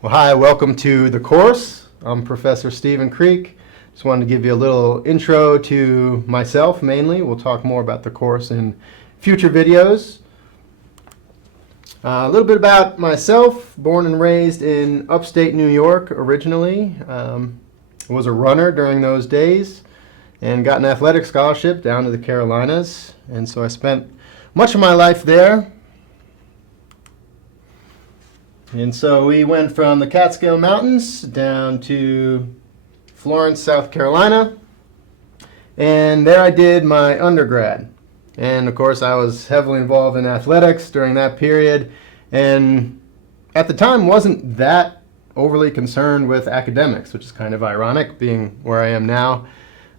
Well, hi, welcome to the course. I'm Professor Stephen Creek. Just wanted to give you a little intro to myself mainly. We'll talk more about the course in future videos. A little bit about myself. Born and raised in upstate New York originally. Was a runner during those days and got an athletic scholarship down to the Carolinas. And so I spent much of my life there. And so we went from the Catskill Mountains down to Florence, South Carolina. And there I did my undergrad. And of course I was heavily involved in athletics during that period. And at the time wasn't that overly concerned with academics, which is kind of ironic being where I am now.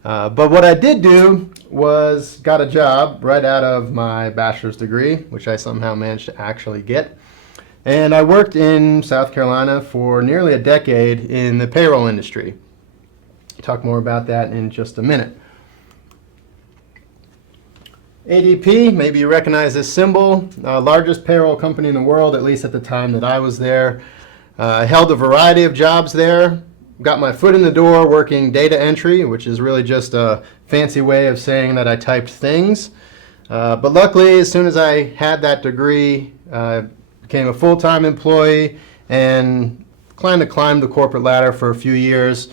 But what I did do was got a job right out of my bachelor's degree, which I somehow managed to actually get. And I worked in South Carolina for nearly a decade in the payroll industry. Talk more about that in just a minute. ADP, maybe you recognize this symbol, largest payroll company in the world, at least at the time that I was there. I held a variety of jobs there. Got my foot in the door working data entry, which is really just a fancy way of saying that I typed things. But luckily, as soon as I had that degree, became a full-time employee and kind of climbed the corporate ladder for a few years.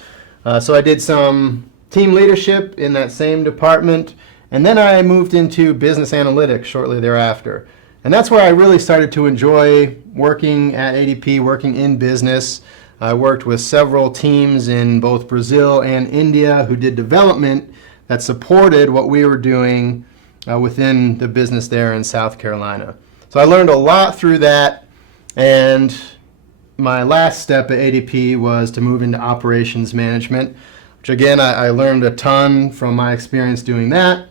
So I did some team leadership in that same department, and then I moved into business analytics shortly thereafter. And that's where I really started to enjoy working at ADP, working in business. I worked with several teams in both Brazil and India who did development that supported what we were doing within the business there in South Carolina. So I learned a lot through that, and my last step at ADP was to move into operations management, which again, I learned a ton from my experience doing that.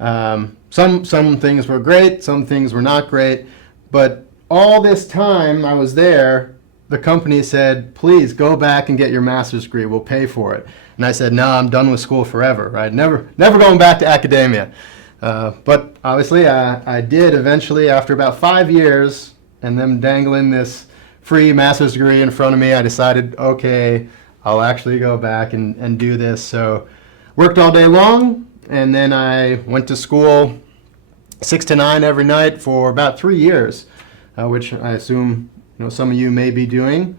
Some things were great, some things were not great, but all this time I was there, the company said, please go back and get your master's degree, we'll pay for it. And I said, no, I'm done with school forever, right? Never going back to academia. But obviously I did eventually after about 5 years and them dangling this free master's degree in front of me. I decided, okay, I'll actually go back and do this. So worked all day long, and then I went to school 6 to 9 every night for about 3 years, which I assume some of you may be doing.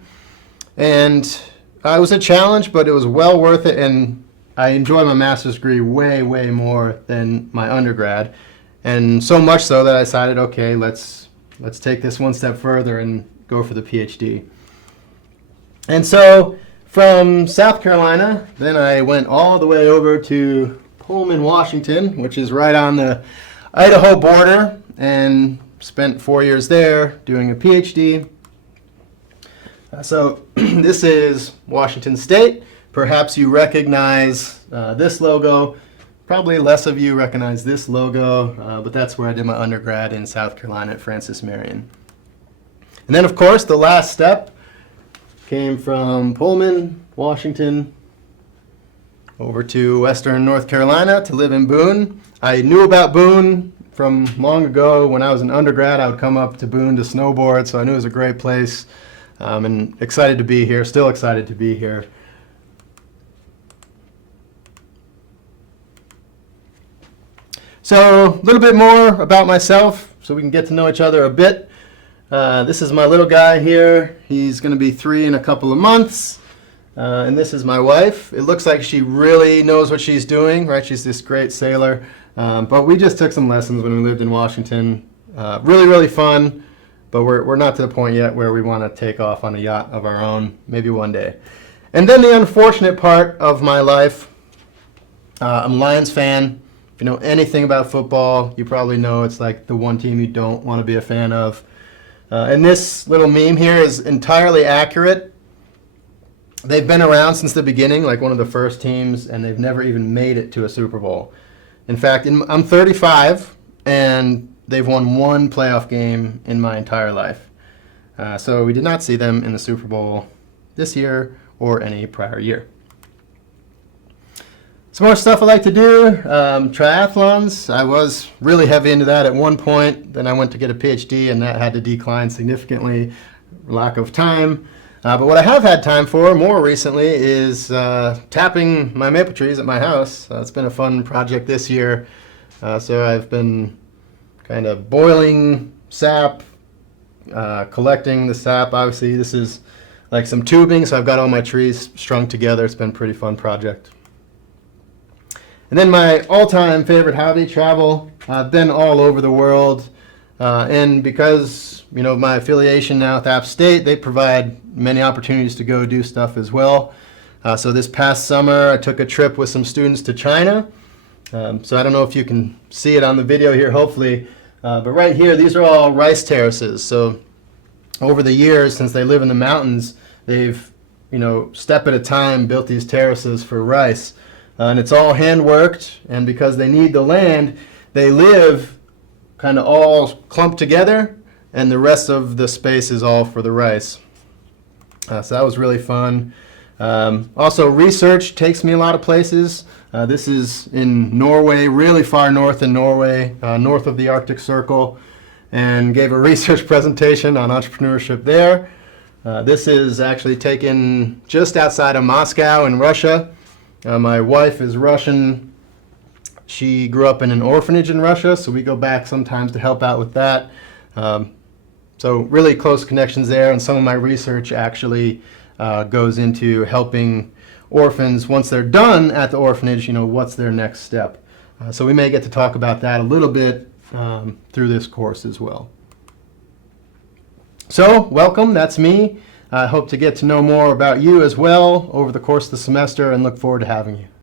And it was a challenge, but it was well worth it, and I enjoyed my master's degree way, way more than my undergrad. And so much so that I decided, okay, let's take this one step further and go for the PhD. And so from South Carolina, then I went all the way over to Pullman, Washington, which is right on the Idaho border, and spent 4 years there doing a PhD. So this is Washington State. Perhaps you recognize this logo. Probably less of you recognize this logo, but that's where I did my undergrad in South Carolina at Francis Marion. And then, of course, the last step came from Pullman, Washington, over to Western North Carolina to live in Boone. I knew about Boone from long ago. When I was an undergrad, I would come up to Boone to snowboard, so I knew it was a great place. And excited to be here, still excited to be here. So a little bit more about myself so we can get to know each other a bit. This is my little guy here. He's going to be 3 in a couple of months. And this is my wife. It looks like she really knows what she's doing, right? She's this great sailor. But we just took some lessons when we lived in Washington. Really, really fun. But we're not to the point yet where we want to take off on a yacht of our own, maybe one day. And then the unfortunate part of my life, I'm a Lions fan. If you know anything about football, you probably know it's like the one team you don't want to be a fan of. And this little meme here is entirely accurate. They've been around since the beginning, like one of the first teams, and they've never even made it to a Super Bowl. In fact, I'm 35, and they've won one playoff game in my entire life. So we did not see them in the Super Bowl this year or any prior year. Some more stuff I like to do, triathlons. I was really heavy into that at one point. Then I went to get a PhD, and that had to decline significantly lack of time. But what I have had time for more recently is tapping my maple trees at my house. It's been a fun project this year. So I've been kind of boiling sap, collecting the sap. Obviously, this is like some tubing, so I've got all my trees strung together. It's been a pretty fun project. And then my all-time favorite hobby, travel. I've been all over the world. And because, my affiliation now with App State, they provide many opportunities to go do stuff as well. So this past summer, I took a trip with some students to China. So I don't know if you can see it on the video here, hopefully. But right here, these are all rice terraces. So over the years, since they live in the mountains, they've, step at a time, built these terraces for rice. And it's all hand-worked. And because they need the land, they live kind of all clumped together, and the rest of the space is all for the rice. So that was really fun. Also, research takes me a lot of places. This is in Norway, really far north in Norway, north of the Arctic Circle, and gave a research presentation on entrepreneurship there. This is actually taken just outside of Moscow in Russia. My wife is Russian. She grew up in an orphanage in Russia, so we go back sometimes to help out with that. So really close connections there, and some of my research actually goes into helping orphans once they're done at the orphanage, what's their next step. So we may get to talk about that a little bit through this course as well. So welcome, that's me. I hope to get to know more about you as well over the course of the semester and look forward to having you.